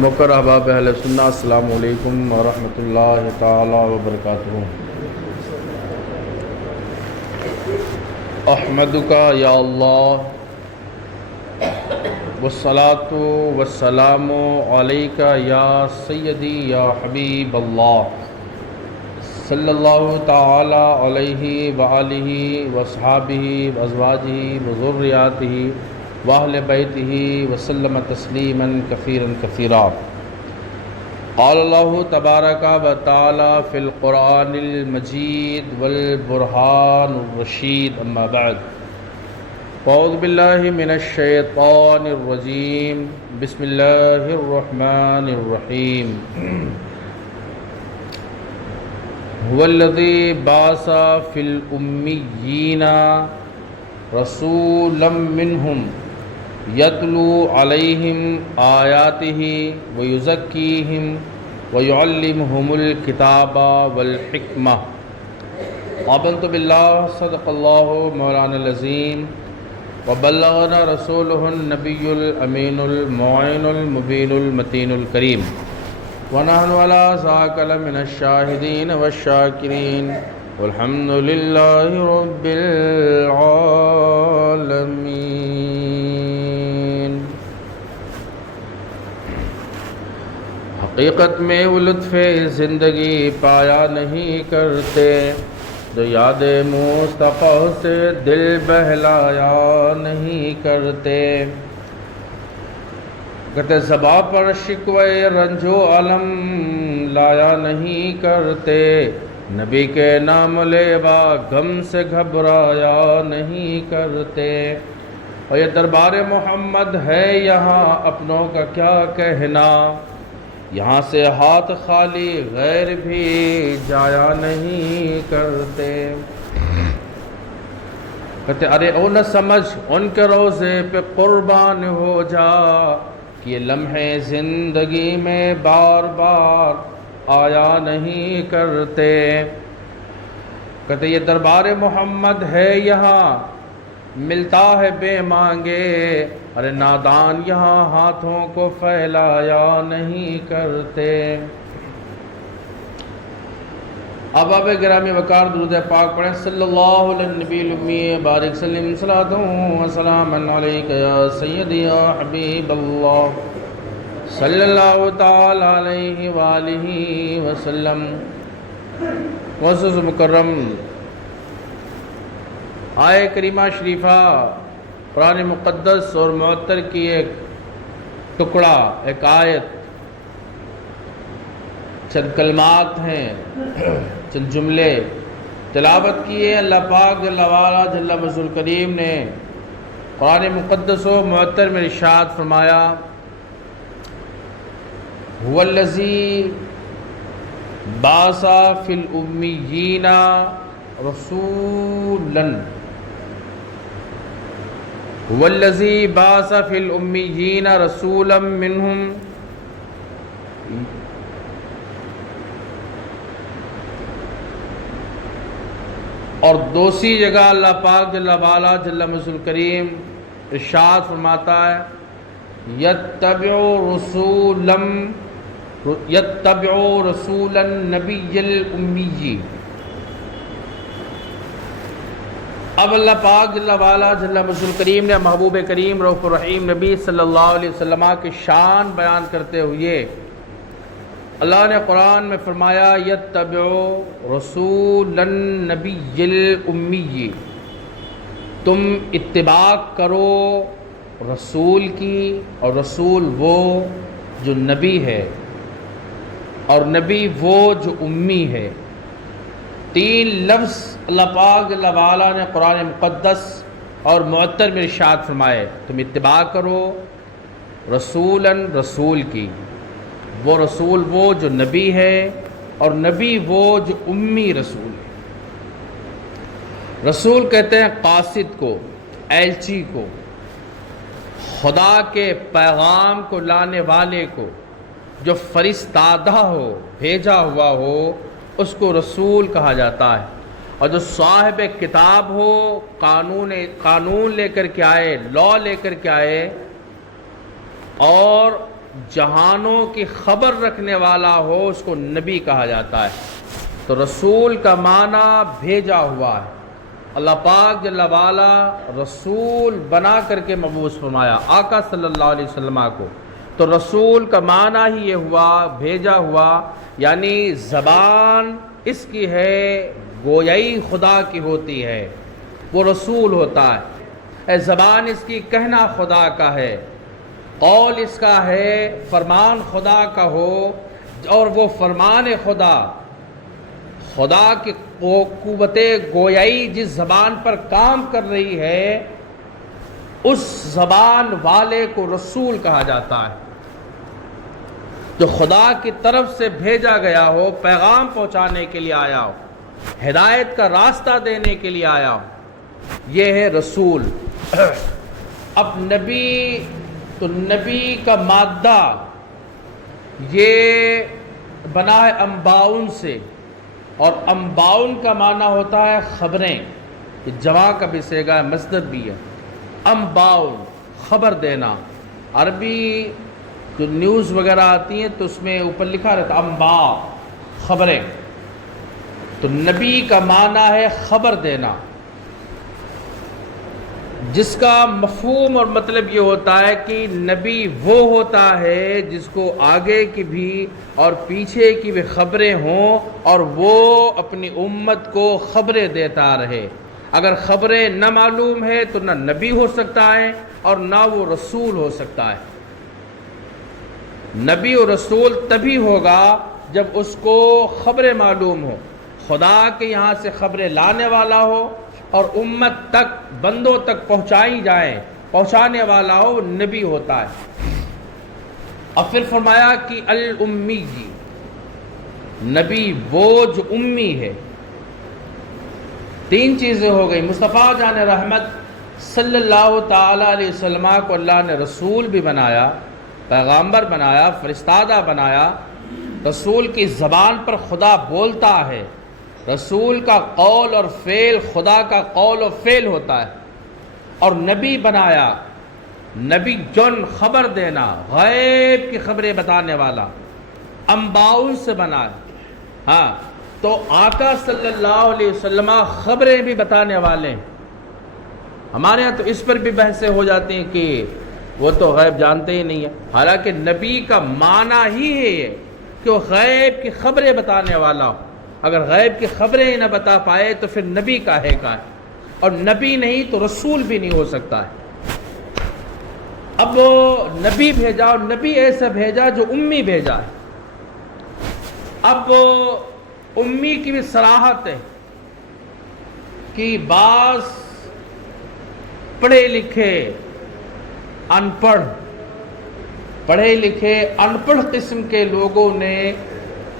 مکر احباب اہل سنہ، السلام علیکم ورحمۃ اللہ تعالی وبرکاتہ۔ احمدک یا اللہ والصلاۃ والسلام علیک یا سیدی یا حبیب اللہ صلی اللہ تعالی علیہ وآلہ وصحابہ وازواجہ وذریاتہ واہل بیتہ وسلم تسلیما کثیرا کثیرا۔ قال اللہ تبارک و تعالی فی القرآن المجید والبرہان الرشید، اما بعد اعوذ باللہ من الشیطان الرجیم، بسم اللہ الرحمن الرحیم۔ هو الذی بعث فی الامیین رسولا منہم یتلو علیہم آیاتہ ویزکیہم ویعلمہم الکتاب والحکمہ۔ آمنت باللہ، صدق اللہ مولانا العظیم، وبلغنا رسولہ النبی الامین المعین المبین المتین الکریم، ونحن علی ذاک لمن الشاہدین والشاکرین، والحمد للہ رب العالمین۔ حقیقت میں وہ لطف زندگی پایا نہیں کرتے جو یاد مصطفیٰ سے دل بہلایا نہیں کرتے۔ کہتے زباں پر شکوے رنج و علم لایا نہیں کرتے، نبی کے نام لیوا غم سے گھبرایا نہیں کرتے۔ اور یہ دربار محمد ہے یہاں اپنوں کا کیا کہنا، یہاں سے ہاتھ خالی غیر بھی جایا نہیں کرتے۔ کہتے ارے او نہ سمجھ ان کے روزے پہ قربان ہو جا، کہ یہ لمحے زندگی میں بار بار آیا نہیں کرتے۔ کہتے یہ دربار محمد ہے یہاں ملتا ہے بے مانگے، ارے نادان یہاں ہاتھوں کو پھیلایا نہیں کرتے۔ احباب گرامی وقار درود پاک پڑھیں، صلی اللہ علیہ نبی الامی بارک سلم صلاۃ و سلام علیک یا سیدی یا حبیب اللہ صلی اللہ تعالی علیہ وآلہ وسلم۔ معزز مکرم، آیہ کریمہ شریفہ قرآن مقدس اور معطر کی ایک ٹکڑا، ایک آیت، چند کلمات ہیں، چند جملے تلاوت کیے۔ اللہ پاک جل وعلا جل وعلا کریم نے قرآن مقدس و معطر میں ارشاد فرمایا، هو الذی بعث فی الامیین رسولا، هو الذی بعث فی الامیین رسولا منہم اور دوسری جگہ اللہ پاک جل وعلا جل وعلا کریم ارشاد فرماتا ہے، یتبع رسول النبی الامی۔ اب اللہ پاک جل وعلا جل وعلا کریم نے محبوب کریم رؤوف الرحیم نبی صلی اللہ علیہ وسلم کی شان بیان کرتے ہوئے اللہ نے قرآن میں فرمایا، یتبع رسول النبی الامی، تم اتباع کرو رسول کی، اور رسول وہ جو نبی ہے، اور نبی وہ جو امی ہے۔ تین لفظ اللہ پاک جل وعلا نے قرآن مقدس اور معطر میں ارشاد فرمائے، تم اتباع کرو رسولاً، رسول کی، وہ رسول وہ جو نبی ہے، اور نبی وہ جو امی رسول ہے۔ رسول کہتے ہیں قاصد کو، ایلچی کو، خدا کے پیغام کو لانے والے کو، جو فرستادہ ہو، بھیجا ہوا ہو، اس کو رسول کہا جاتا ہے۔ اور جو صاحب کتاب ہو، قانون لے کر کے آئے، لا لے کر کے آئے، اور جہانوں کی خبر رکھنے والا ہو اس کو نبی کہا جاتا ہے۔ تو رسول کا معنی بھیجا ہوا ہے۔ اللہ پاک جل وعلا رسول بنا کر کے مبعوث فرمایا آقا صلی اللہ علیہ وسلم کو۔ تو رسول کا معنی ہی یہ ہوا بھیجا ہوا، یعنی زبان اس کی ہے گویائی خدا کی ہوتی ہے، وہ رسول ہوتا ہے۔ زبان اس کی کہنا خدا کا ہے، قول اس کا ہے فرمان خدا کا ہو، اور وہ فرمان خدا کی قوت گویائی جس زبان پر کام کر رہی ہے اس زبان والے کو رسول کہا جاتا ہے۔ جو خدا کی طرف سے بھیجا گیا ہو، پیغام پہنچانے کے لیے آیا ہو، ہدایت کا راستہ دینے کے لیے آیا ہو، یہ ہے رسول۔ اب نبی، تو نبی کا مادہ یہ بنا ہے انباؤن سے، اور انباؤن کا معنی ہوتا ہے خبریں، یہ جمع کا بھی صیغہ ہے، مصدر بھی ہے۔ انباؤن خبر دینا، عربی جو نیوز وغیرہ آتی ہیں تو اس میں اوپر لکھا رہتا انبا، خبریں۔ تو نبی کا معنی ہے خبر دینا، جس کا مفہوم اور مطلب یہ ہوتا ہے کہ نبی وہ ہوتا ہے جس کو آگے کی بھی اور پیچھے کی بھی خبریں ہوں، اور وہ اپنی امت کو خبریں دیتا رہے۔ اگر خبریں نہ معلوم ہے تو نہ نبی ہو سکتا ہے اور نہ وہ رسول ہو سکتا ہے۔ نبی اور رسول تبھی ہوگا جب اس کو خبریں معلوم ہو، خدا کے یہاں سے خبریں لانے والا ہو اور امت تک، بندوں تک پہنچائی جائیں، پہنچانے والا ہو، وہ نبی ہوتا ہے۔ اور پھر فرمایا کہ الامی جی، نبی وہ جو امی ہے۔ تین چیزیں ہو گئی، مصطفیٰ جان رحمت صلی اللہ تعالی علیہ وسلم کو اللہ نے رسول بھی بنایا، پیغامبر بنایا، فرستادہ بنایا۔ رسول کی زبان پر خدا بولتا ہے، رسول کا قول اور فعل خدا کا قول و فعل ہوتا ہے۔ اور نبی بنایا، نبی جن خبر دینا، غیب کی خبریں بتانے والا، انباؤن سے بنا ہے۔ ہاں، تو آقا صلی اللہ علیہ وسلم خبریں بھی بتانے والے ہیں۔ ہمارے ہاں تو اس پر بھی بحثیں ہو جاتی ہیں کہ وہ تو غیب جانتے ہی نہیں ہیں، حالانکہ نبی کا معنی ہی ہے یہ کہ وہ غیب کی خبریں بتانے والا ہو۔ اگر غیب کی خبریں ہی نہ بتا پائے تو پھر نبی کا ہے، اور نبی نہیں تو رسول بھی نہیں ہو سکتا ہے۔ اب وہ نبی بھیجا، اور نبی ایسا بھیجا جو امی بھیجا ہے۔ اب امی کی بھی صراحت ہے کہ بعض پڑھے لکھے ان پڑھ، پڑھے لکھے ان پڑھ قسم کے لوگوں نے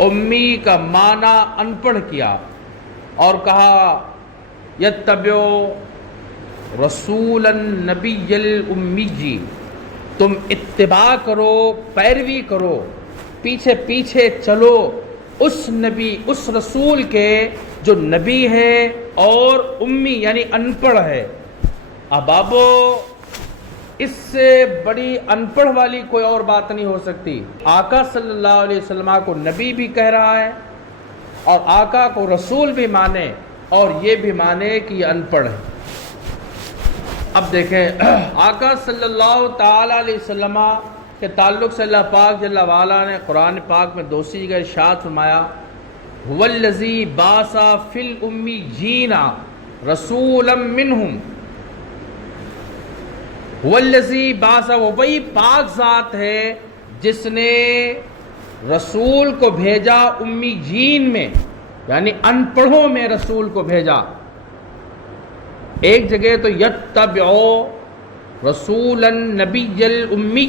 امی کا معنی ان پڑھ کیا اور کہا یتبع رسول النبی الامی، تم اتباع کرو، پیروی کرو، پیچھے پیچھے چلو اس نبی، اس رسول کے جو نبی ہے اور امی یعنی ان پڑھ ہے۔ اب اس سے بڑی ان پڑھ والی کوئی اور بات نہیں ہو سکتی۔ آقا صلی اللہ علیہ وسلم کو نبی بھی کہہ رہا ہے اور آقا کو رسول بھی مانے اور یہ بھی مانے کہ یہ ان پڑھ ہے۔ اب دیکھیں آقا صلی اللہ تعالی علیہ وسلم کے تعلق سے اللہ پاک جل وعلا نے قرآن پاک میں دوسری جگہ ارشاد فرمایا هو الذی بعث فی الامیین رسولا منہم، هو الذی بعث، وہ وہی پاک ذات ہے جس نے رسول کو بھیجا امیین میں، یعنی ان پڑھوں میں رسول کو بھیجا۔ ایک جگہ تو یتبعو رسول النبی الامی،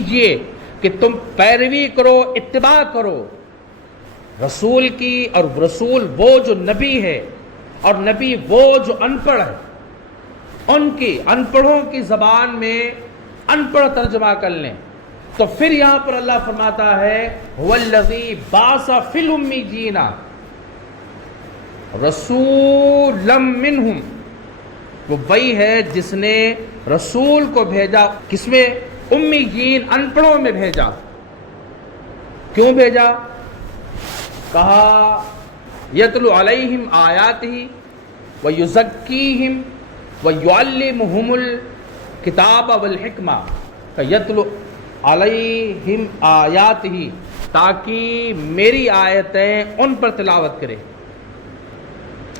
کہ تم پیروی کرو، اتباع کرو رسول کی، اور رسول وہ جو نبی ہے اور نبی وہ جو ان پڑھ ہے، ان کی ان پڑھوں کی زبان میں ان پڑھ ترجمہ کر لیں۔ تو پھر یہاں پر اللہ فرماتا ہے هو الذی بعث فی الامیین رسولا منہم، وہ وہی ہے جس نے رسول کو بھیجا، کس میں؟ امیین، ان پڑھوں میں بھیجا۔ کیوں بھیجا؟ کہا یتلو علیہم آیاتہ ویزکیہم ویعلمہم الکتاب والحکمہ، یتلو علیہم آیاتہ، تاکہ میری آیتیں ان پر تلاوت کرے،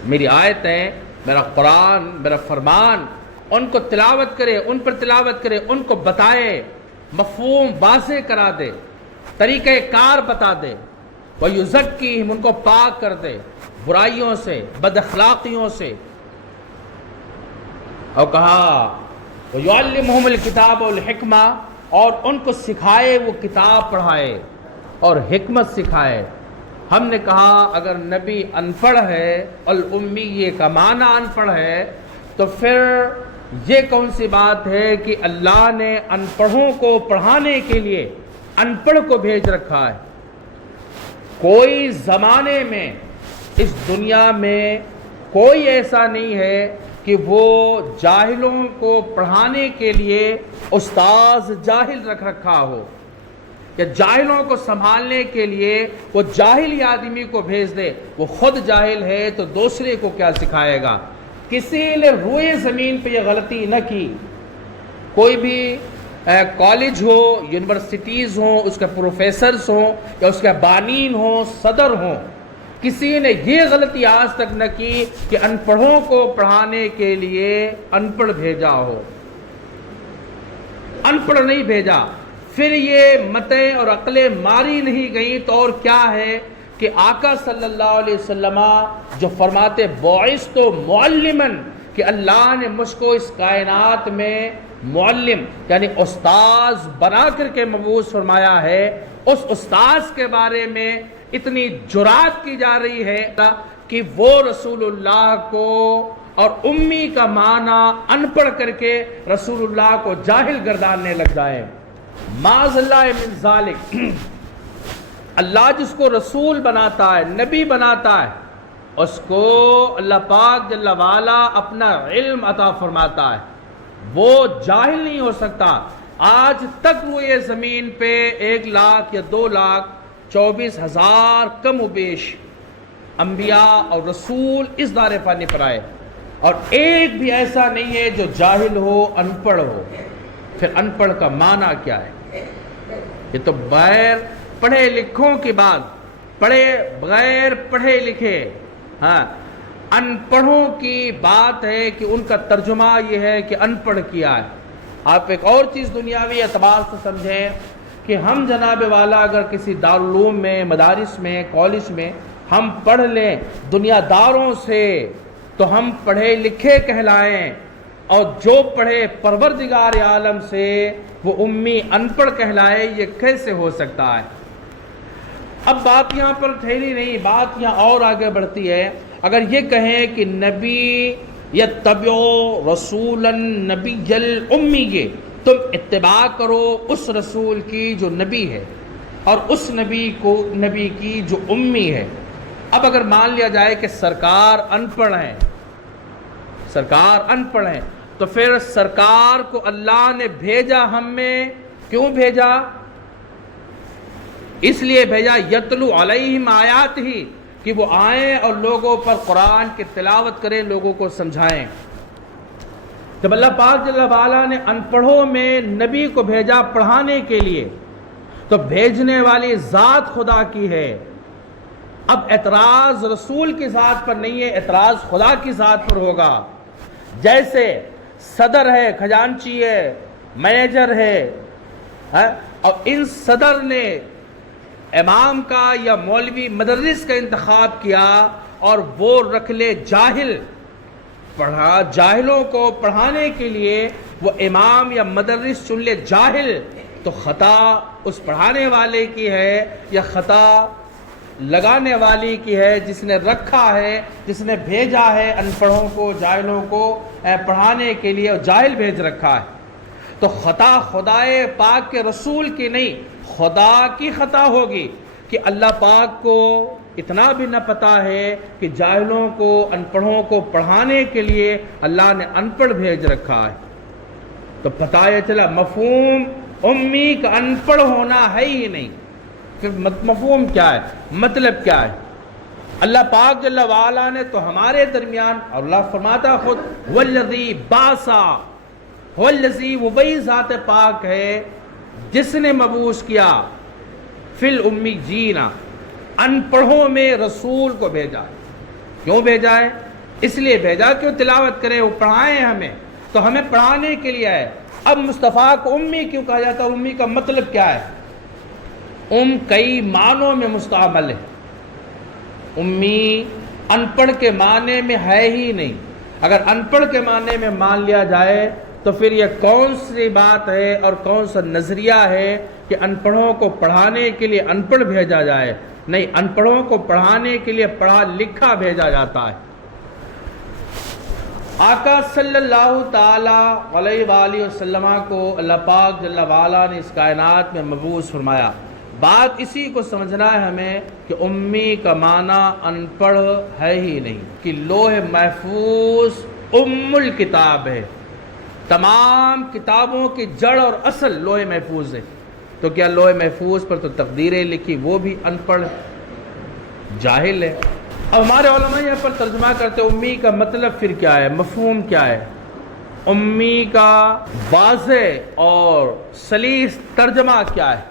میری آیتیں، میرا قرآن، میرا فرمان ان کو تلاوت کرے، ان پر تلاوت کرے، ان کو بتائے، مفہوم واضح کرا دے، طریقہ کار بتا دے، وَيُزَكِّيهِمْ، ان کو پاک کر دے برائیوں سے، بد اخلاقیوں سے، اور کہا وَيُعَلِّمُهُمُ الْكِتَابَ وَالْحِكْمَةَ، اور ان کو سکھائے، وہ کتاب پڑھائے اور حکمت سکھائے۔ ہم نے کہا اگر نبی ان پڑھ ہے، الامی کا معنی ان پڑھ ہے، تو پھر یہ کون سی بات ہے کہ اللہ نے ان پڑھوں کو پڑھانے کے لیے ان پڑھ کو بھیج رکھا ہے؟ کوئی زمانے میں اس دنیا میں کوئی ایسا نہیں ہے کہ وہ جاہلوں کو پڑھانے کے لیے استاذ جاہل رکھ رکھا ہو، کہ جاہلوں کو سنبھالنے کے لیے وہ جاہل آدمی کو بھیج دے، وہ خود جاہل ہے تو دوسرے کو کیا سکھائے گا؟ کسی نے روئے زمین پہ یہ غلطی نہ کی، کوئی بھی کالج ہو، یونیورسٹیز ہوں، اس کے پروفیسرز ہوں یا اس کے بانین ہوں، صدر ہوں، کسی نے یہ غلطی آج تک نہ کی کہ ان پڑھوں کو پڑھانے کے لیے ان پڑھ بھیجا ہو، ان پڑھ نہیں بھیجا۔ پھر یہ متیں اور عقلیں ماری نہیں گئیں تو اور کیا ہے کہ آقا صلی اللہ علیہ وسلم جو فرماتے بعثت معلماً، کہ اللہ نے مجھ کو اس کائنات میں معلم یعنی استاذ بنا کر کے مبعوث فرمایا ہے، اس استاذ کے بارے میں اتنی جرات کی جا رہی ہے کہ وہ رسول اللہ کو اور امی کا معنی ان پڑھ کر کے رسول اللہ کو جاہل گرداننے لگ جائیں۔ معاذ اللہ من ذالک۔ اللہ جس کو رسول بناتا ہے، نبی بناتا ہے، اس کو اللہ پاک جل وعلا اپنا علم عطا فرماتا ہے، وہ جاہل نہیں ہو سکتا۔ آج تک وہ یہ زمین پہ 1 لاکھ یا 2,24,000 کم و بیش انبیاء اور رسول اس دار فانی پر آئے، اور ایک بھی ایسا نہیں ہے جو جاہل ہو، ان پڑھ ہو۔ پھر ان پڑھ کا معنی کیا ہے؟ یہ تو بغیر پڑھے لکھوں کی بات، بغیر پڑھے لکھے، ہاں ان پڑھوں کی بات ہے کہ ان کا ترجمہ یہ ہے کہ ان پڑھ کیا ہے۔ آپ ایک اور چیز دنیاوی اعتبار سے سمجھیں کہ ہم جناب والا اگر کسی دارالعلوم میں، مدارس میں، کالج میں ہم پڑھ لیں دنیا داروں سے تو ہم پڑھے لکھے کہلائیں، اور جو پڑھے پروردگار عالم سے وہ امی ان پڑھ کہلائے، یہ کیسے ہو سکتا ہے؟ اب بات یہاں پر ٹھہری نہیں، بات یہاں اور آگے بڑھتی ہے۔ اگر یہ کہیں کہ نبی یتبع رسولا نبی الامی، تم اتباع کرو اس رسول کی جو نبی ہے اور اس نبی کی جو امی ہے۔ اب اگر مان لیا جائے کہ سرکار ان پڑھ ہیں، سرکار ان پڑھ ہیں، تو پھر سرکار کو اللہ نے بھیجا ہم میں، کیوں بھیجا؟ اس لیے بھیجا یتلو علیہم آیات ہی، کہ وہ آئیں اور لوگوں پر قرآن کی تلاوت کریں، لوگوں کو سمجھائیں۔ جب اللہ پاک جل وعلا نے ان پڑھوں میں نبی کو بھیجا پڑھانے کے لیے، تو بھیجنے والی ذات خدا کی ہے۔ اب اعتراض رسول کی ذات پر نہیں ہے، اعتراض خدا کی ذات پر ہوگا۔ جیسے صدر ہے، خزانچی ہے، مینیجر ہے، اور ان صدر نے امام کا یا مولوی مدرس کا انتخاب کیا اور وہ رکھ لے جاہل، جاہلوں کو پڑھانے کے لیے وہ امام یا مدرس چن لے جاہل، تو خطا اس پڑھانے والے کی ہے یا خطا لگانے والی کی ہے، جس نے رکھا ہے، جس نے بھیجا ہے ان پڑھوں کو، جاہلوں کو پڑھانے کے لیے، اور جاہل بھیج رکھا ہے۔ تو خطا خدائے پاک کے رسول کی نہیں، خدا کی خطا ہوگی کہ اللہ پاک کو اتنا بھی نہ پتہ ہے کہ جاہلوں کو، ان پڑھوں کو پڑھانے کے لیے اللہ نے ان پڑھ بھیج رکھا ہے۔ تو پتہ یہ چلا مفہوم امی کا ان پڑھ ہونا ہے ہی نہیں، پھر مفہوم کیا ہے، مطلب کیا ہے؟ اللہ پاک جل وعلا نے تو ہمارے درمیان، اور اللہ فرماتا خود والذی باسا، والذی، وہ وہی ذات پاک ہے جس نے مبعوث کیا فی الامیین، ان پڑھوں میں رسول کو بھیجا۔ کیوں بھیجا ہے؟ اس لیے بھیجا کہ وہ تلاوت کرے، وہ پڑھائیں ہمیں، تو ہمیں پڑھانے کے لیے ہے۔ اب مصطفیٰ کو امی کیوں کہا جاتا ہے؟ امی کا مطلب کیا ہے؟ کئی معنوں میں مستعمل ہے۔ امی ان پڑھ کے معنی میں ہے ہی نہیں۔ اگر ان پڑھ کے معنی میں مان لیا جائے تو پھر یہ کون سی بات ہے اور کون سا نظریہ ہے کہ ان پڑھوں کو پڑھانے کے لیے ان پڑھ بھیجا جائے؟ نہیں، ان پڑھوں کو پڑھانے کے لیے پڑھا لکھا بھیجا جاتا ہے۔ آقا صلی اللہ تعالی علیہ وآلہ وسلم کو اللہ پاک جل وعلا نے اس کائنات میں مبعوث فرمایا۔ بات اسی کو سمجھنا ہے ہمیں کہ امی کا معنی ان پڑھ ہے ہی نہیں، کہ لوح محفوظ ام الکتاب ہے، تمام کتابوں کی جڑ اور اصل لوح محفوظ ہے۔ تو کیا لوح محفوظ پر تو تقدیریں لکھی وہ بھی ان پڑھ جاہل ہے؟ اب ہمارے علماء یہاں پر ترجمہ کرتے امی کا مطلب پھر کیا ہے، مفہوم کیا ہے؟ امی کا واضح اور سلیس ترجمہ کیا ہے؟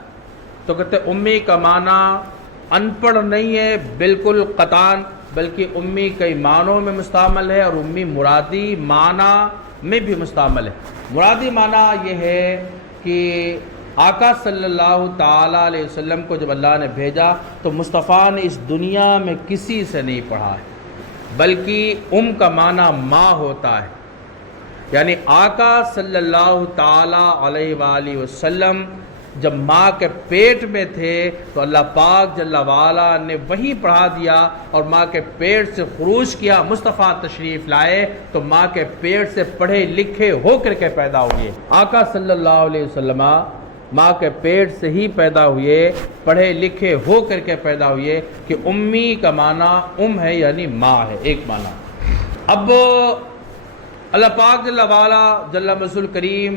تو کہتے امی کا معنی ان پڑھ نہیں ہے بالکل قطعاً، بلکہ امی کئی معنوں میں مستعمل ہے، اور امی مرادی معنی میں بھی مستعمل ہے۔ مرادی معنی یہ ہے کہ آقا صلی اللہ تعالیٰ علیہ وسلم کو جب اللہ نے بھیجا تو مصطفیٰ نے اس دنیا میں کسی سے نہیں پڑھا ہے، بلکہ کا معنی ماں ہوتا ہے۔ یعنی آقا صلی اللہ تعالیٰ علیہ وآلہ وسلم جب ماں کے پیٹ میں تھے تو اللہ پاک جل وعلا نے وہی پڑھا دیا، اور ماں کے پیٹ سے خروج کیا، مصطفیٰ تشریف لائے تو ماں کے پیٹ سے پڑھے لکھے ہو کر کے پیدا ہوئے۔ آقا صلی اللہ علیہ وسلم ماں کے پیٹ سے ہی پیدا ہوئے، پڑھے لکھے ہو کر کے پیدا ہوئے، کہ امی کا معنی ہے یعنی ماں ہے، ایک معنی۔ اب اللہ پاک جل وعلا جل رسول کریم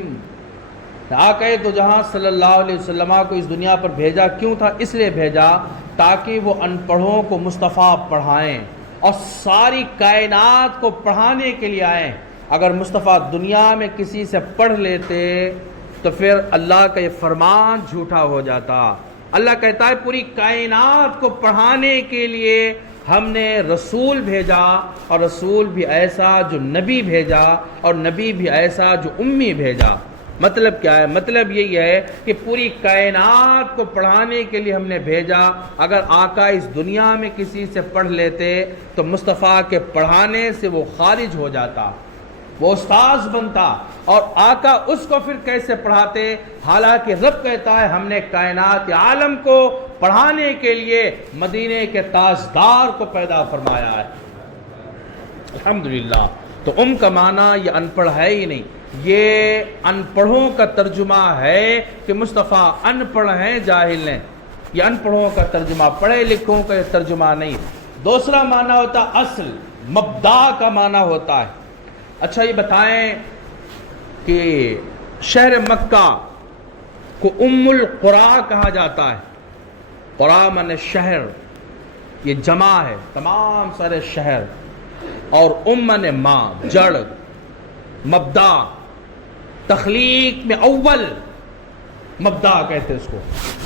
آقا تو جہاں صلی اللہ علیہ وسلم کو اس دنیا پر بھیجا کیوں تھا؟ اس لیے بھیجا تاکہ وہ ان پڑھوں کو مصطفیٰ پڑھائیں اور ساری کائنات کو پڑھانے کے لیے آئیں۔ اگر مصطفیٰ دنیا میں کسی سے پڑھ لیتے تو پھر اللہ کا یہ فرمان جھوٹا ہو جاتا۔ اللہ کہتا ہے پوری کائنات کو پڑھانے کے لیے ہم نے رسول بھیجا، اور رسول بھی ایسا جو نبی بھیجا، اور نبی بھی ایسا جو امی بھیجا۔ مطلب کیا ہے؟ مطلب یہی ہے کہ پوری کائنات کو پڑھانے کے لیے ہم نے بھیجا۔ اگر آقا اس دنیا میں کسی سے پڑھ لیتے تو مصطفیٰ کے پڑھانے سے وہ خارج ہو جاتا، وہ استاذ بنتا، اور آقا اس کو پھر کیسے پڑھاتے؟ حالانکہ رب کہتا ہے ہم نے کائنات عالم کو پڑھانے کے لیے مدینے کے تاجدار کو پیدا فرمایا ہے۔ الحمدللہ۔ تو کا معنی یہ ان پڑھ ہے ہی نہیں، یہ ان پڑھوں کا ترجمہ ہے کہ مصطفیٰ ان پڑھ ہیں، جاہل ہیں۔ یہ ان پڑھوں کا ترجمہ، پڑھے لکھوں کا ترجمہ نہیں۔ دوسرا معنی ہوتا اصل، مبدا کا معنی ہوتا ہے۔ اچھا یہ بتائیں کہ شہر مکہ کو القریٰ کہا جاتا ہے۔ قریٰ معنی شہر، یہ جمع ہے، تمام سارے شہر، اور معنی ماں، جڑ، مبدا، تخلیق میں اول مبدا کہتے ہیں اس کو۔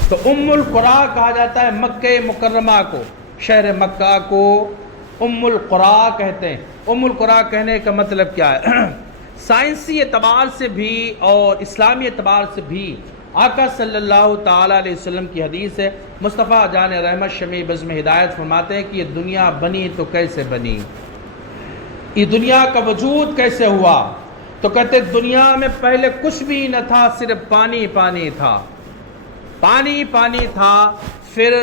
تو القریٰ کہا جاتا ہے مکہ مکرمہ کو، شہر مکہ کو القریٰ کہتے ہیں۔ القریٰ کہنے کا مطلب کیا ہے؟ سائنسی اعتبار سے بھی اور اسلامی اعتبار سے بھی آقا صلی اللہ تعالیٰ علیہ وسلم کی حدیث ہے، مصطفیٰ جان رحمت شمیع بزم ہدایت فرماتے ہیں کہ یہ دنیا بنی تو کیسے بنی، یہ دنیا کا وجود کیسے ہوا؟ تو کہتے دنیا میں پہلے کچھ بھی نہ تھا، صرف پانی پانی تھا، پانی پانی تھا۔ پھر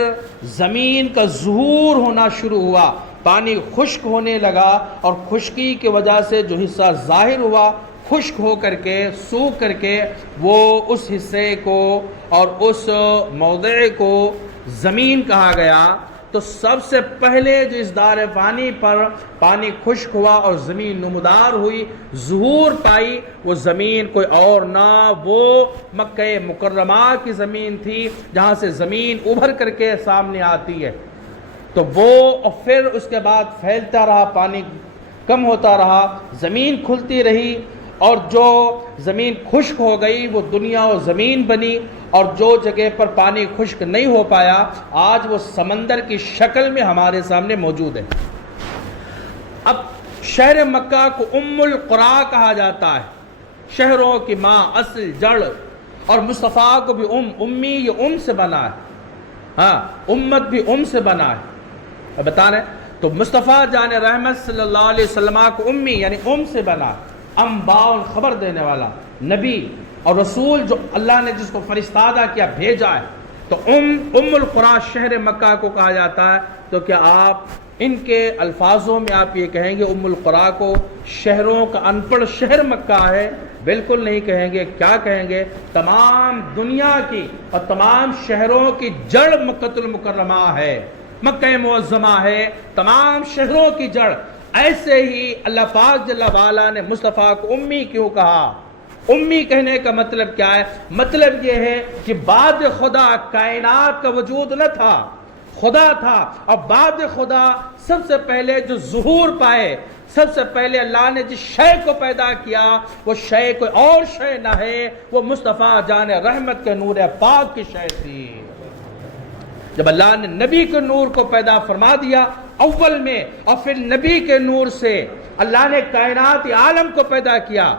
زمین کا ظہور ہونا شروع ہوا، پانی خشک ہونے لگا، اور خشکی کی وجہ سے جو حصہ ظاہر ہوا، خشک ہو کر کے، سوکھ کر کے، وہ اس حصے کو اور اس موضع کو زمین کہا گیا۔ تو سب سے پہلے جو اس دار فانی پر پانی خشک ہوا اور زمین نمودار ہوئی، ظہور پائی، وہ زمین کوئی اور نہ وہ مکہ مکرمہ کی زمین تھی، جہاں سے زمین ابھر کر کے سامنے آتی ہے۔ تو وہ اور پھر اس کے بعد پھیلتا رہا، پانی کم ہوتا رہا، زمین کھلتی رہی، اور جو زمین خشک ہو گئی وہ دنیا و زمین بنی، اور جو جگہ پر پانی خشک نہیں ہو پایا آج وہ سمندر کی شکل میں ہمارے سامنے موجود ہے۔ اب شہر مکہ کو ام القریٰ کہا جاتا ہے، شہروں کی ماں، اصل، جڑ، اور مصطفیٰ کو بھی امی، یہ سے بنا ہے، ہاں امت بھی سے بنا ہے۔ اب بتا رہے تو مصطفیٰ جان رحمت صلی اللہ علیہ وسلم کو امی یعنی سے بنا، انباء خبر دینے والا نبی اور رسول جو اللہ نے جس کو فرستادہ کیا، بھیجا ہے۔ تو ام القریٰ شہر مکہ کو کہا جاتا ہے۔ تو کیا آپ ان کے الفاظوں میں آپ یہ کہیں گے ام القریٰ کو شہروں کا ان پڑھ شہر مکہ ہے؟ بالکل نہیں کہیں گے۔ کیا کہیں گے؟ تمام دنیا کی اور تمام شہروں کی جڑ مکہ المکرمہ ہے، مکہ معظمہ ہے، تمام شہروں کی جڑ۔ ایسے ہی اللہ پاک جل وعلا نے مصطفیٰ کو امی کیوں کہا؟ امی کہنے کا مطلب کیا ہے؟ مطلب یہ ہے کہ بعد خدا کائنات کا وجود نہ تھا، خدا تھا، اور بعد خدا سب سے پہلے جو ظہور پائے، سب سے پہلے اللہ نے جس شے کو پیدا کیا وہ شے کوئی اور شے نہ ہے، وہ مصطفیٰ جان رحمت کے نور پاک کی شے تھی۔ جب اللہ نے نبی کے نور کو پیدا فرما دیا اول میں، اور پھر نبی کے نور سے اللہ نے کائنات عالم کو پیدا کیا،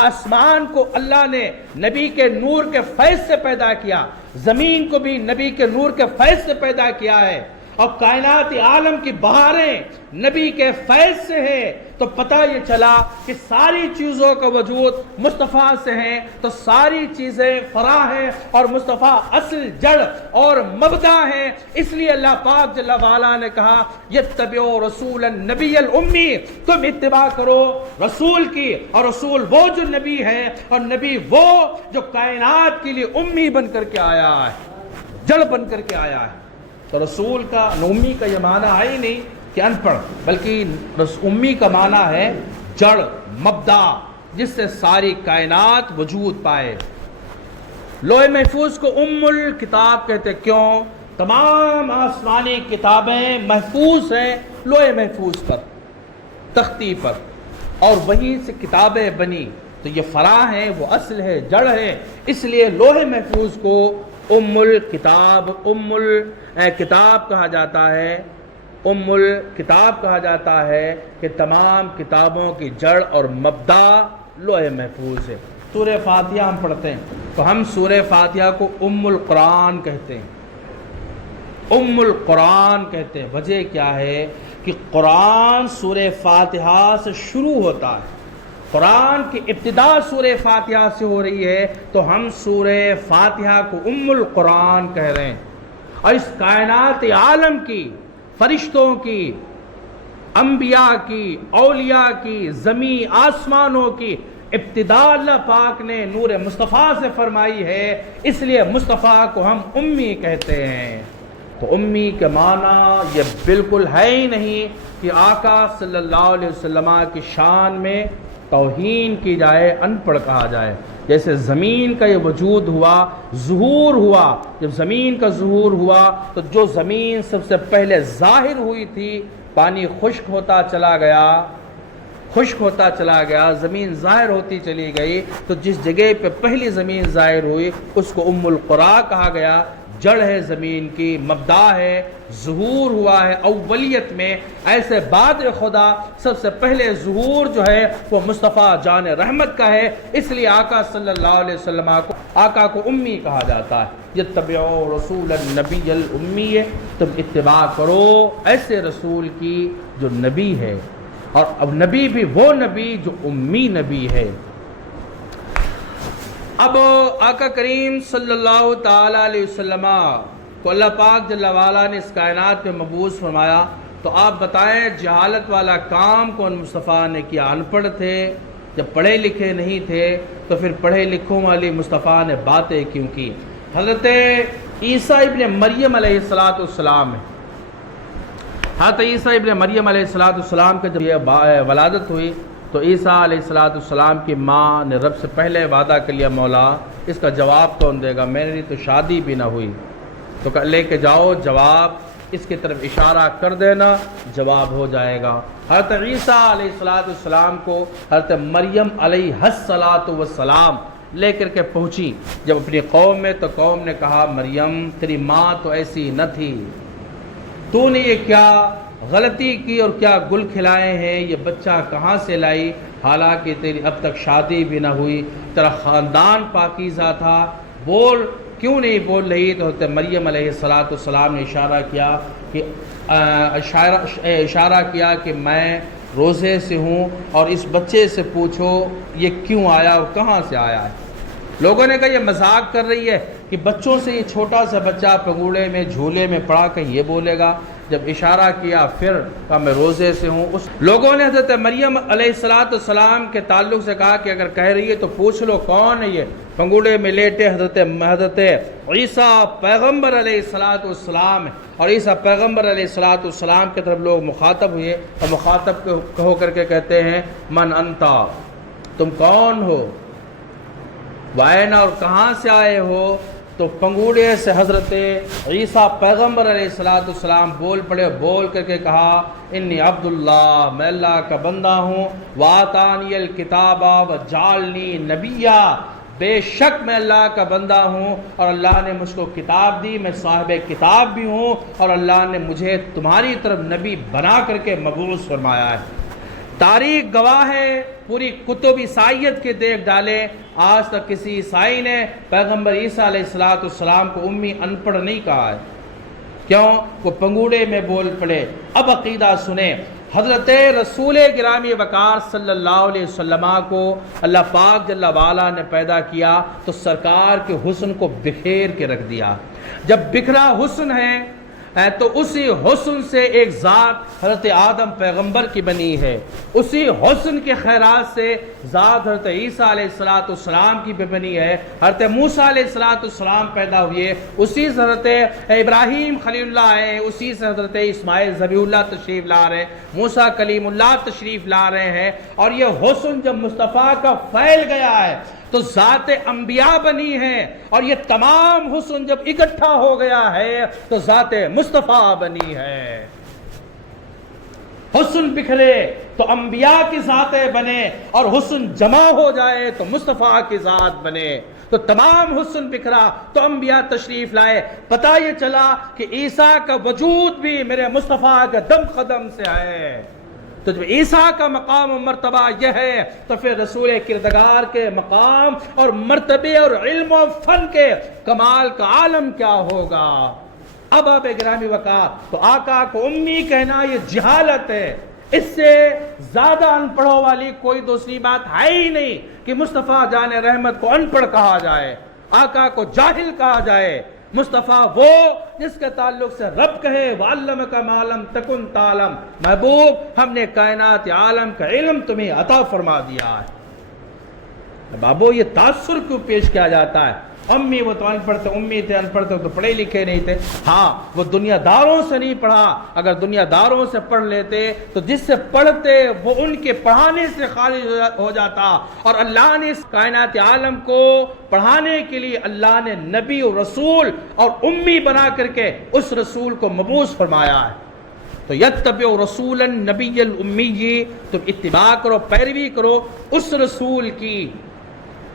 آسمان کو اللہ نے نبی کے نور کے فیض سے پیدا کیا، زمین کو بھی نبی کے نور کے فیض سے پیدا کیا ہے، اور کائنات عالم کی بہاریں نبی کے فیض سے ہے، تو پتہ یہ چلا کہ ساری چیزوں کا وجود مصطفیٰ سے ہیں، تو ساری چیزیں فراہ ہیں، اور مصطفیٰ اصل، جڑ اور مبدا ہیں۔ اس لیے اللہ پاک جل وعلا نے کہا یتبعوا رسول النبی الامی، تم اتباع کرو رسول کی، اور رسول وہ جو نبی ہے، اور نبی وہ جو کائنات کے لیے امی بن کر کے آیا ہے، جڑ بن کر کے آیا ہے۔ تو رسول کا امی کا یہ معنی ہے ہی نہیں کہ ان پڑھ، بلکہ امی کا معنی ہے جڑ، مبدا، جس سے ساری کائنات وجود پائے۔ لوح محفوظ کو ام الکتاب کہتے، کیوں؟ تمام آسمانی کتابیں محفوظ ہیں لوح محفوظ پر، تختی پر، اور وہیں سے کتابیں بنی، تو یہ فراہ ہے، وہ اصل ہے، جڑ ہے، اس لیے لوح محفوظ کو ام الکتاب، ام الکتاب کہا جاتا ہے، ام الکتاب کہا جاتا ہے کہ تمام کتابوں کی جڑ اور مبدا لوح محفوظ ہے۔ سورہ فاتحہ ہم پڑھتے ہیں تو ہم سورہ فاتحہ کو ام القرآن کہتے ہیں، ام القرآن کہتے ہیں۔ وجہ کیا ہے کہ قرآن سورہ فاتحہ سے شروع ہوتا ہے، قرآن کی ابتدا سورہ فاتحہ سے ہو رہی ہے، تو ہم سورہ فاتحہ کو ام القرآن کہہ رہے ہیں۔ اور اس کائنات عالم کی، فرشتوں کی، انبیاء کی، اولیاء کی، زمین آسمانوں کی ابتدا اللہ پاک نے نور مصطفیٰ سے فرمائی ہے، اس لیے مصطفیٰ کو ہم امی کہتے ہیں۔ تو امی کے معنی یہ بالکل ہے ہی نہیں کہ آقا صلی اللہ علیہ وسلم کی شان میں توہین کی جائے، ان پڑھ کہا جائے۔ جیسے زمین کا یہ وجود ہوا، ظہور ہوا، جب زمین کا ظہور ہوا تو جو زمین سب سے پہلے ظاہر ہوئی تھی، پانی خشک ہوتا چلا گیا، خشک ہوتا چلا گیا، زمین ظاہر ہوتی چلی گئی، تو جس جگہ پہ پہلی زمین ظاہر ہوئی اس کو ام القریٰ کہا گیا۔ جڑ ہے زمین کی، مبدا ہے، ظہور ہوا ہے اولیت میں۔ ایسے بعد خدا سب سے پہلے ظہور جو ہے وہ مصطفیٰ جان رحمت کا ہے، اس لیے آقا صلی اللہ علیہ وسلم کو آقا کو امی کہا جاتا ہے۔ یتبعوا رسول النبی الامی، تم اتباع کرو ایسے رسول کی جو نبی ہے، اور اب نبی بھی وہ نبی جو امی نبی ہے۔ اب آقا کریم صلی اللہ تعالیٰ علیہ وسلم کو اللہ پاک جل وعلا نے اس کائنات میں مبعوث فرمایا، تو آپ بتائیں جہالت والا کام کون مصطفیٰ نے کیا؟ ان پڑھ تھے؟ جب پڑھے لکھے نہیں تھے تو پھر پڑھے لکھوں والی مصطفیٰ نے باتیں کیوں کی؟ حضرت عیسیٰ ابن مریم علیہ السلام ہے، حضرت عیسیٰ ابن مریم علیہ السلام کے جب یہ ولادت ہوئی تو عیسیٰ علیہ السلام کی ماں نے رب سے پہلے وعدہ کر لیا، مولا اس کا جواب کون دے گا، میری تو شادی بھی نہ ہوئی، تو لے کے جاؤ جواب، اس کی طرف اشارہ کر دینا، جواب ہو جائے گا۔ حضرت عیسیٰ علیہ السلام کو حضرت مریم علیہ السلام لے کر کے پہنچی جب اپنی قوم میں، تو قوم نے کہا مریم تیری ماں تو ایسی نہ تھی، تو نے یہ کیا غلطی کی اور کیا گل کھلائے ہیں، یہ بچہ کہاں سے لائی، حالانکہ تیری اب تک شادی بھی نہ ہوئی، تیرا خاندان پاکیزہ تھا، بول کیوں نہیں بول رہی؟ تو حضرت مریم علیہ السلام نے اشارہ کیا کہ میں روزے سے ہوں، اور اس بچے سے پوچھو یہ کیوں آیا اور کہاں سے آیا ہے۔ لوگوں نے کہا یہ مذاق کر رہی ہے کہ بچوں سے یہ چھوٹا سا بچہ پنگوڑے میں جھولے میں پڑا کہیں یہ بولے گا، جب اشارہ کیا پھر کہا میں روزے سے ہوں۔ لوگوں نے حضرت مریم علیہ السلام کے تعلق سے کہا کہ اگر کہہ رہی ہے تو پوچھ لو کون ہے یہ پنگوڑے میں لیٹے حضرت عیسیٰ پیغمبر علیہ السلام، اور عیسیٰ پیغمبر علیہ السلام کی طرف لوگ مخاطب ہوئے، اور مخاطب ہو کر کے کہتے ہیں من انتا، تم کون ہو، وائنا اور کہاں سے آئے ہو؟ تو پنگوڑے سے حضرت عیسیٰ پیغمبر علیہ السلام بول پڑے، بول کر کے کہا انی عبداللہ، میں اللہ کا بندہ ہوں، وآتانی الکتاب وجعلنی نبیا، بے شک میں اللہ کا بندہ ہوں اور اللہ نے مجھ کو کتاب دی، میں صاحب کتاب بھی ہوں، اور اللہ نے مجھے تمہاری طرف نبی بنا کر کے مبعوث فرمایا ہے۔ تاریخ گواہ ہے، پوری کتب عیسائیت کے دیکھ ڈالے، آج تک کسی عیسائی نے پیغمبر عیسیٰ علیہ السلام کو امی ان پڑھ نہیں کہا ہے۔ کیوں؟ وہ پنگوڑے میں بول پڑے۔ اب عقیدہ سنیں، حضرت رسول گرامی وقار صلی اللہ علیہ وسلم کو اللہ پاک جل وعلا نے پیدا کیا تو سرکار کے حسن کو بکھیر کے رکھ دیا۔ جب بکھرا حسن ہے تو اسی حسن سے ایک ذات حضرت آدم پیغمبر کی بنی ہے، اسی حسن کے خیرات سے ذات حضرت عیسیٰ علیہ السلام کی بھی بنی ہے، حضرت موسیٰ علیہ السلام پیدا ہوئے، اسی سے حضرت ابراہیم خلیل اللہ ہے، اسی سے حضرت اسماعیل ذبیح اللہ تشریف لا رہے ہیں، موسیٰ کلیم اللہ تشریف لا رہے ہیں، اور یہ حسن جب مصطفیٰ کا پھیل گیا ہے تو ذات انبیاء بنی ہے، اور یہ تمام حسن جب اکٹھا ہو گیا ہے تو ذات مصطفیٰ بنی ہے۔ حسن بکھرے تو انبیاء کی ذاتیں بنے، اور حسن جمع ہو جائے تو مصطفیٰ کی ذات بنے۔ تو تمام حسن بکھرا تو انبیاء تشریف لائے، پتہ یہ چلا کہ عیسیٰ کا وجود بھی میرے مصطفیٰ کے دم قدم سے ہے۔ تو جب عیسیٰ کا مقام و مرتبہ یہ ہے تو پھر رسول کردگار کے مقام اور مرتبے اور علم و فن کے کمال کا عالم کیا ہوگا۔ اب آپ گرامی وقار، تو آقا کو امی کہنا یہ جہالت ہے، اس سے زیادہ ان پڑھوں والی کوئی دوسری بات ہے ہی نہیں کہ مصطفیٰ جان رحمت کو ان پڑھ کہا جائے، آقا کو جاہل کہا جائے۔ مصطفیٰ وہ جس کے تعلق سے رب کہے وَعَلَّمَكَ مَا لَمْ تَكُنْ تَعْلَمْ، محبوب ہم نے کائنات عالم کا علم تمہیں عطا فرما دیا ہے۔ بابو یہ تاثر کیوں پیش کیا جاتا ہے؟ امی وہ تو ان پڑھ تھے، امی تھے ان پڑھ تھے تو پڑھے لکھے نہیں تھے۔ ہاں وہ دنیا داروں سے نہیں پڑھا، اگر دنیا داروں سے پڑھ لیتے تو جس سے پڑھتے وہ ان کے پڑھانے سے خارج ہو جاتا، اور اللہ نے اس کائنات عالم کو پڑھانے کے لیے اللہ نے نبی اور رسول اور امی بنا کر کے اس رسول کو مبعوث فرمایا ہے۔ تو یتبع رسول النبی الامی، تم اتباع کرو، پیروی کرو اس رسول کی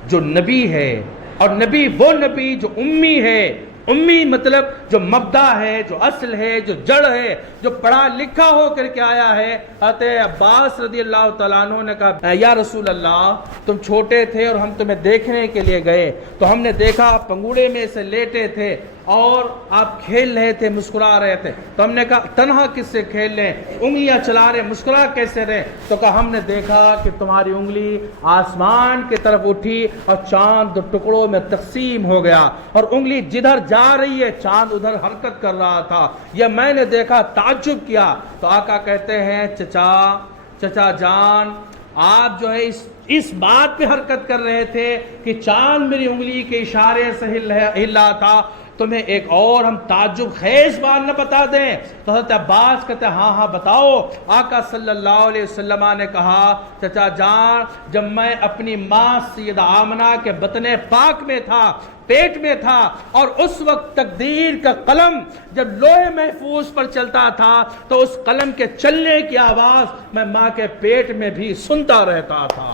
جو نبی ہے، اور نبی وہ نبی جو امی ہے۔ امی مطلب جو مبدا ہے، جو اصل ہے، جو جڑ ہے، جو پڑھا لکھا ہو کر کے آیا ہے۔ حضرت عباس رضی اللہ تعالیٰ عنہ نے کہا یا رسول اللہ، تم چھوٹے تھے اور ہم تمہیں دیکھنے کے لیے گئے تو ہم نے دیکھا پنگوڑے میں سے لیٹے تھے اور آپ کھیل رہے تھے، مسکرا رہے تھے، تو ہم نے کہا تنہا کس سے کھیل رہے، انگلیاں چلا رہے، مسکرا کیسے رہے؟ تو کہا ہم نے دیکھا کہ تمہاری انگلی آسمان کی طرف اٹھی اور چاند دو ٹکڑوں میں تقسیم ہو گیا، اور انگلی جدھر جا رہی ہے چاند ادھر حرکت کر رہا تھا، یہ میں نے دیکھا، تعجب کیا۔ تو آقا کہتے ہیں چچا جان، آپ جو ہے اس بات پہ حرکت کر رہے تھے کہ چاند میری انگلی کے اشارے سے ہل رہا تھا، تمہیں ایک اور ہم تعجب خیز بات نہ بتا دیں؟ تو حضرت عباس کہتے ہیں ہاں ہاں بتاؤ۔ آقا صلی اللہ علیہ وسلم نے کہا چچا جان، جب میں اپنی ماں سیدہ آمنہ کے بطن پاک میں تھا، پیٹ میں تھا، اور اس وقت تقدیر کا قلم جب لوح محفوظ پر چلتا تھا تو اس قلم کے چلنے کی آواز میں ماں کے پیٹ میں بھی سنتا رہتا تھا۔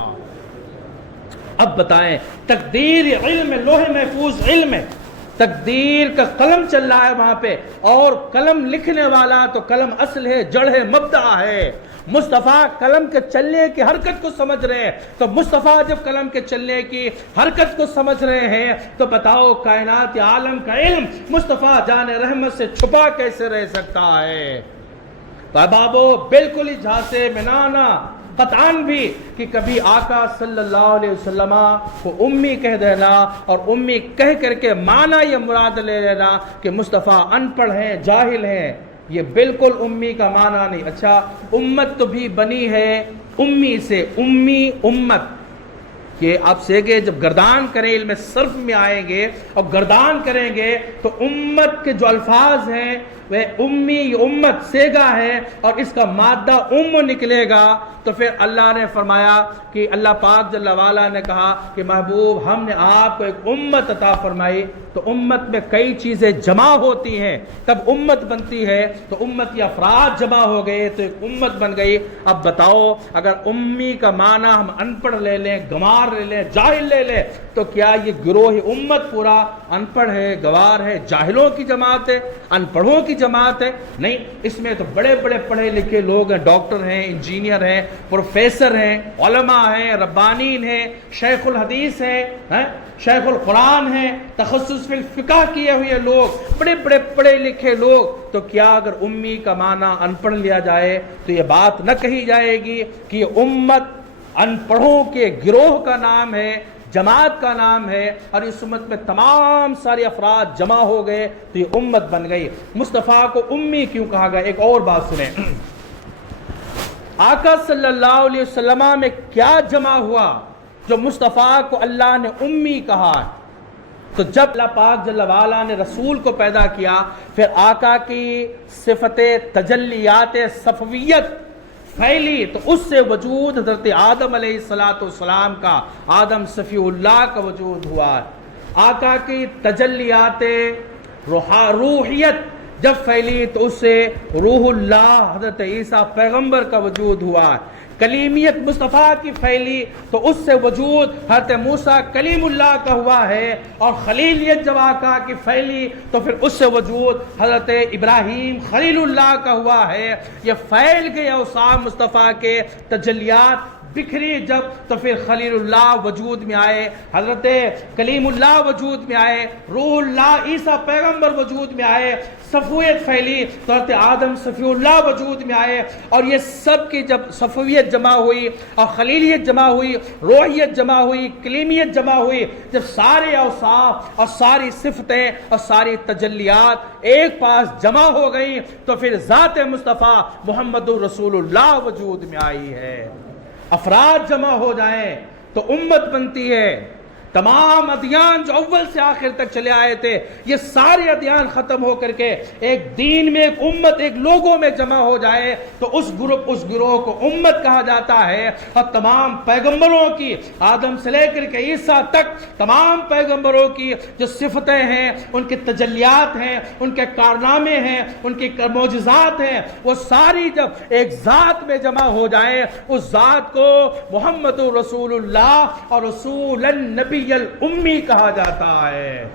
اب بتائیں، تقدیر علم ہے، لوح محفوظ علم ہے، تقدیر کا قلم چل رہا ہے وہاں پہ، اور قلم لکھنے والا تو قلم اصل ہے، جڑ ہے، مبدأ ہے۔ مصطفیٰ قلم کے چلنے کی حرکت کو سمجھ رہے ہیں، تو مصطفیٰ جب قلم کے چلنے کی حرکت کو سمجھ رہے ہیں تو بتاؤ کائنات عالم کا علم مصطفیٰ جان رحمت سے چھپا کیسے رہ سکتا ہے؟ تو بابو بالکل ہی جھانسے میں نہ آنا، قطعاً بھی کہ کبھی آقا صلی اللہ علیہ وسلم کو امی کہہ دینا اور امی کہہ کر کے معنی یہ مراد لے لینا کہ مصطفیٰ ان پڑھ ہیں، جاہل ہیں، یہ بالکل امی کا معنی نہیں۔ اچھا، امت تو بھی بنی ہے امی سے، امی امت، کہ آپ سے کہ جب گردان کریں علم صرف میں آئیں گے اور گردان کریں گے تو امت کے جو الفاظ ہیں وہ امی امت سیگا ہے اور اس کا مادہ نکلے گا، تو پھر اللہ نے فرمایا کہ اللہ پاک جل وعلا نے کہا کہ محبوب ہم نے آپ کو ایک امت عطا فرمائی، تو امت میں کئی چیزیں جمع ہوتی ہیں تب امت بنتی ہے، تو امت یا افراد جمع ہو گئے تو ایک امت بن گئی۔ اب بتاؤ اگر امی کا معنی ہم ان پڑھ لے لیں، گنوار لے لیں، جاہل لے لیں، تو کیا یہ گروہ امت پورا ان پڑھ ہے، گوار ہے، جاہلوں کی جماعت ہے، ان پڑھوں کی جماعت ہے؟ نہیں، اس میں تو بڑے بڑے پڑھے لکھے لوگ ہیں، ڈاکٹر ہیں، انجینئر ہیں، پروفیسر ہیں، علماء ہیں، ربانین ہیں، شیخ الحدیث ہیں، شیخ القرآن ہیں، تخصص فی الفقہ کیے ہوئے لوگ، بڑے بڑے پڑھے لکھے لوگ، تو کیا اگر امی کا معنی ان پڑھ لیا جائے تو یہ بات نہ کہی جائے گی کہ یہ امت ان پڑھوں کے گروہ کا نام ہے، جماعت کا نام ہے، اور اس امت میں تمام سارے افراد جمع ہو گئے تو یہ امت بن گئی۔ مصطفیٰ کو امی کیوں کہا گیا؟ ایک اور بات سنیں، آقا صلی اللہ علیہ وسلم میں کیا جمع ہوا جو مصطفیٰ کو اللہ نے امی کہا؟ تو جب اللہ پاک جل وعلا نے رسول کو پیدا کیا، پھر آقا کی صفت تجلیات صفویت پھیلی، تو اس سے وجود حضرت آدم علیہ السلام کا، آدم صفی اللہ کا وجود ہوا۔ آقا کی تجلیات روحیت جب پھیلی تو اس سے روح اللہ حضرت عیسیٰ پیغمبر کا وجود ہوا۔ کلیمیت مصطفیٰ کی پھیلی تو اس سے وجود حضرت موسیٰ کلیم اللہ کا ہوا ہے، اور خلیلیت جب آقا کی پھیلی تو پھر اس سے وجود حضرت ابراہیم خلیل اللہ کا ہوا ہے۔ یہ پھیل گئے اوصاف مصطفیٰ کے، تجلیات بکھری جب تو پھر خلیل اللہ وجود میں آئے، حضرت کلیم اللہ وجود میں آئے، روح اللہ عیسیٰ پیغمبر وجود میں آئے، صفویت پھیلی تو حضرت آدم صفی اللہ وجود میں آئے، اور یہ سب کی جب صفویت جمع ہوئی اور خلیلیت جمع ہوئی، روحیت جمع ہوئی، کلیمیت جمع ہوئی، جب سارے اوصاف اور ساری صفتیں اور ساری تجلیات ایک پاس جمع ہو گئی تو پھر ذات مصطفیٰ محمد رسول اللہ وجود میں آئی ہے۔ افراد جمع ہو جائیں تو امت بنتی ہے۔ تمام ادیان جو اول سے آخر تک چلے آئے تھے، یہ سارے ادیان ختم ہو کر کے ایک دین میں، ایک امت، ایک لوگوں میں جمع ہو جائے تو اس گروہ کو امت کہا جاتا ہے۔ اور تمام پیغمبروں کی، آدم سے لے کر کے عیسیٰ تک تمام پیغمبروں کی جو صفتیں ہیں، ان کے تجلیات ہیں، ان کے کارنامے ہیں، ان کے معجزات ہیں، وہ ساری جب ایک ذات میں جمع ہو جائیں، اس ذات کو محمد رسول اللہ اور رسول النبی الامی کہا جاتا ہے۔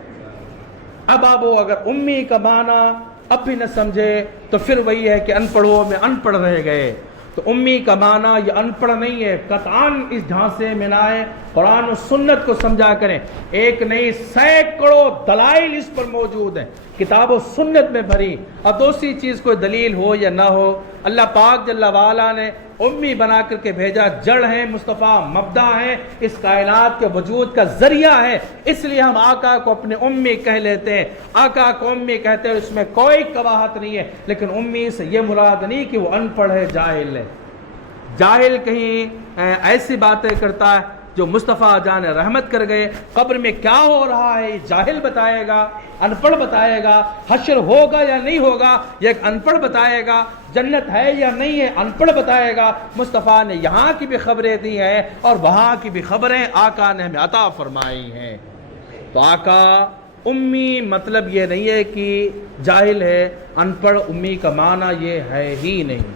اب اگر امی کا معنی اب بھی نہ سمجھے تو پھر وہی ہے کہ ان پڑھوں میں ان پڑھ رہ گئے۔ تو امی کا معنی یہ ان پڑھ نہیں ہے، قطعاً اس ڈھانسے میں نہ آئے، قرآن و سنت کو سمجھا کریں۔ ایک نہیں سینکڑوں دلائل اس پر موجود ہیں، کتاب و سنت میں بھری۔ اب دوسری چیز کوئی دلیل ہو یا نہ ہو، اللہ پاک جل وعلا نے امی بنا کر کے بھیجا، جڑ ہیں مصطفیٰ، مبدا ہیں، اس کائنات کے وجود کا ذریعہ ہے، اس لیے ہم آقا کو اپنے امی کہہ لیتے ہیں، آقا کو امی کہتے ہیں، اس میں کوئی قباحت نہیں ہے۔ لیکن امی سے یہ مراد نہیں کہ وہ ان پڑھ ہے، جاہل ہے۔ جاہل کہیں ایسی باتیں کرتا ہے جو مصطفیٰ جان رحمت کر گئے، قبر میں کیا ہو رہا ہے یہ جاہل بتائے گا، ان پڑھ بتائے گا، حشر ہوگا یا نہیں ہوگا یہ ایک ان پڑھ بتائے گا، جنت ہے یا نہیں ہے ان پڑھ بتائے گا۔ مصطفیٰ نے یہاں کی بھی خبریں دی ہیں اور وہاں کی بھی خبریں آقا نے ہمیں عطا فرمائی ہیں۔ تو آقا امی مطلب یہ نہیں ہے کہ جاہل ہے، ان پڑھ امی کا معنی یہ ہے ہی نہیں۔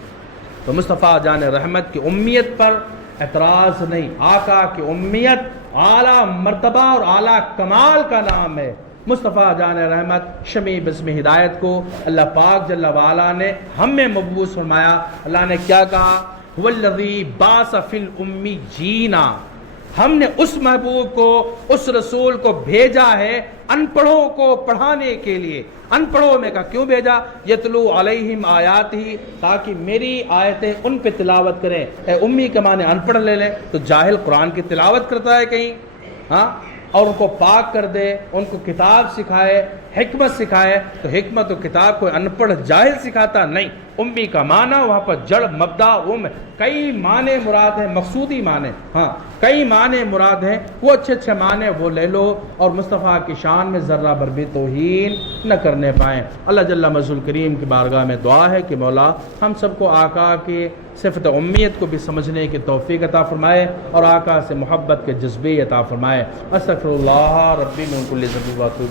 تو مصطفیٰ جان رحمت کی امیت پر اعتراض نہیں، آقا کی امیت اعلیٰ مرتبہ اور اعلیٰ کمال کا نام ہے۔ مصطفیٰ جان رحمت شمیع بزم ہدایت کو اللہ پاک جل وعلا نے ہم میں مبعوث فرمایا۔ اللہ نے کیا کہا؟ هو الذی بعث فی الامیین، ہم نے اس محبوب کو، اس رسول کو بھیجا ہے ان پڑھوں کو پڑھانے کے لیے۔ ان پڑھوں میں کہا کیوں بھیجا؟ یتلو علیہم آیاتہ، تاکہ میری آیتیں ان پہ تلاوت کریں۔ اے امی کے معنی ان پڑھ لے لیں تو جاہل قرآن کی تلاوت کرتا ہے کہیں؟ ہاں، اور ان کو پاک کر دے، ان کو کتاب سکھائے، حکمت سکھائے، تو حکمت و کتاب کو ان پڑھ جاہل سکھاتا نہیں۔ امی کا معنی وہاں پر جڑ مبدا کئی معنی مراد ہیں، مقصودی معنی، ہاں کئی معنی مراد ہیں، وہ اچھے اچھے معنی وہ لے لو اور مصطفیٰ کی شان میں ذرہ بھر بھی توہین نہ کرنے پائیں۔ اللہ جل مجدہ کریم کی بارگاہ میں دعا ہے کہ مولا ہم سب کو آقا کی صفت امیت کو بھی سمجھنے کی توفیق عطا فرمائے اور آقا سے محبت کے جذبے عطا فرمائے۔ استغفر اللہ ربی من کل ذنب و اتوب